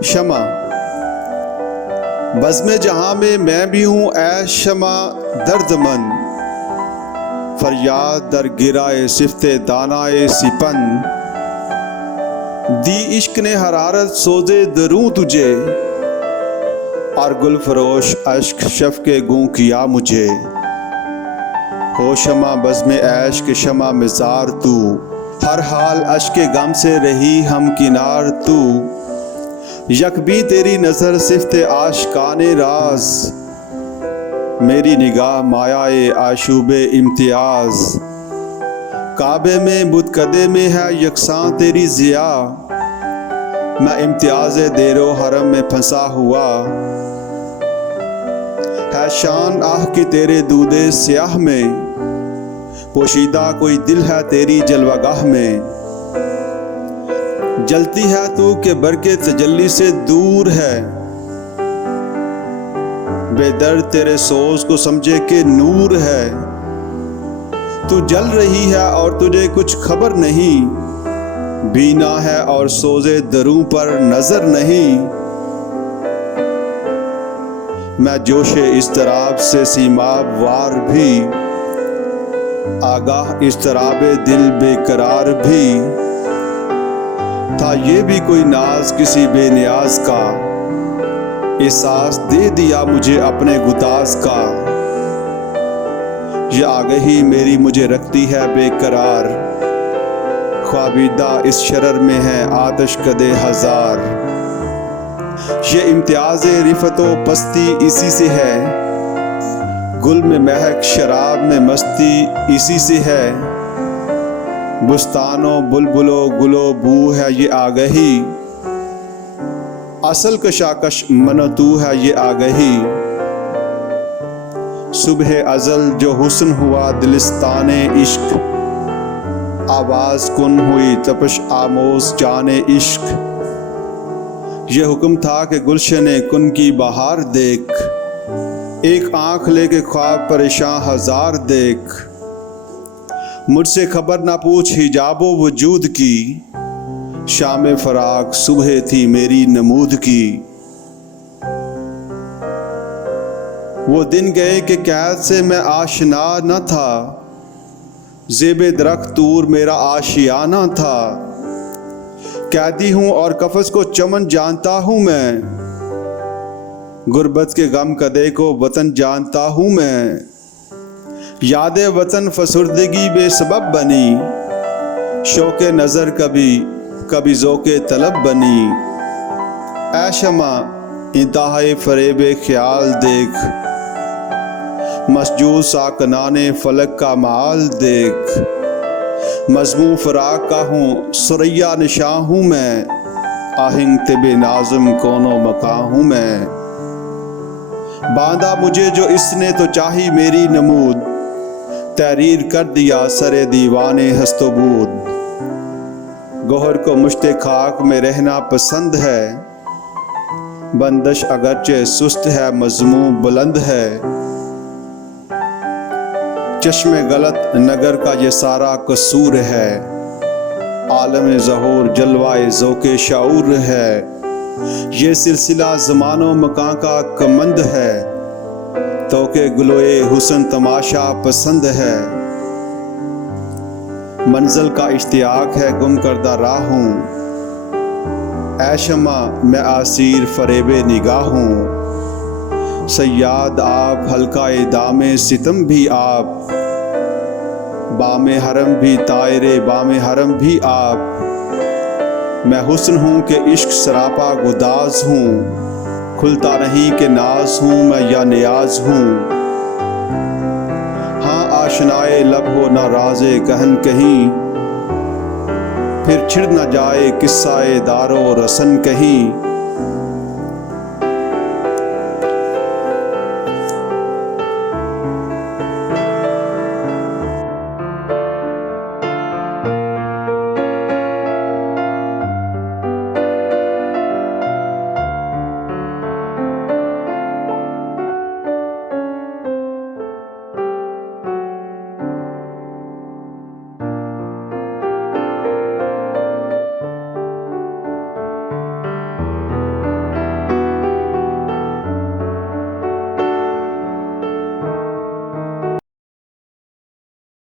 शमा बज़्म जहां में मैं भी हूँ ऐ शमा दर्दमंद, फरियाद दर गिराए सिफ्ते दानाए सिपन। दी इश्क ने हरारत सोजे दरूं तुझे, और गुल फरोश अश्क शफ के गूं किया मुझे। हो शमा बज़्म ऐश के शमा मिज़ार तू, हर हाल अश्क गम से रही हम किनार तू। यकबी तेरी नज़र सिफ्ते आशिकाने राज, मेरी निगाह मायाए आशूबे इम्तियाज। काबे में बुतकदे में है यकसां तेरी ज़िया, मैं इम्तियाज़ देरो हरम में फंसा हुआ। है शान आह की तेरे दूधे स्याह में, पोशीदा कोई दिल है तेरी जलवागाह में। जलती है तू के बरके तजल्ली से दूर है, बेदर्द तेरे सोज को समझे के नूर है। तू जल रही है और तुझे कुछ खबर नहीं, बीना है और सोजे दरूं पर नजर नहीं। मैं जोशे इस्तराब से सीमाब वार भी, आगाह इस्तराबे दिल बेकरार भी। था ये भी कोई नाज किसी बेनियाज का, एहसास दे दिया मुझे अपने गुदास का। ये आगही मेरी मुझे रखती है बेकरार, ख्वाबीदा इस शरर में है आतश कदे हजार। ये इम्तियाज़ रिफतो पस्ती इसी से है, गुल में महक शराब में मस्ती इसी से है। बुस्तानो बुलबुलो गुलो बू है ये आगही, असल कशाकश मनतू है ये आगही। सुबह अजल जो हुस्न हुआ दिलिस्ताने इश्क, आवाज कुन हुई तपश आमोज जाने इश्क। ये हुक्म था कि गुलशने कुन की बहार देख, एक आंख लेके ख्वाब परेशान हजार देख। मुझसे खबर ना पूछ हिजाबो वजूद की, शाम फराक सुबह थी मेरी नमूद की। वो दिन गए कि कैद से मैं आशना न था, ज़ेबे दरख्त तूर मेरा आशियाना था। कैदी हूँ और कफस को चमन जानता हूँ मैं, गुर्बत के गम कदे को वतन जानता हूँ मैं। यादे वतन फसुर्दगी बेसबब बनी, शौके नज़र कभी कभी ज़ौके तलब बनी। ऐ शमा इंतहाए फरेबे ख्याल देख, मसजूद साकनाने फलक का माल देख। मज़मू फराक का हूँ सुरैया निशां हूँ मैं, आहिंग तिबे नाज़म कोनो मकां हूँ मैं। बांधा मुझे जो इसने तो चाही मेरी नमूद, तहरीर कर दिया सरे दीवाने हस्तबूद। गोहर को मुश्ते खाक में रहना पसंद है, बंदश अगरचे सुस्त है मजमू बुलंद है। चश्मे गलत नगर का ये सारा कसूर है, आलम ज़हूर जलवाए ज़ौके शाऊर है। ये सिलसिला ज़मानो मकां का कमंद है, तो के गुलोए हुस्न तमाशा पसंद है। मंजिल का इश्तियाक है गुम करदा राह हूँ, ऐ शमा मैं आसीर फरेबे निगाह हूँ। सयाद आप हल्का दामे सितम भी आप, बामे हरम भी तायरे बामे हरम भी आप। मैं हुस्न हूँ कि इश्क सरापा गुदाज हूँ, खुलता नहीं कि नाज हूँ मैं या नियाज हूँ। हाँ आशनाए लब हो ना राज़े कहन कहीं, फिर छिड़ न जाए किस्साए दारो रसन कहीं।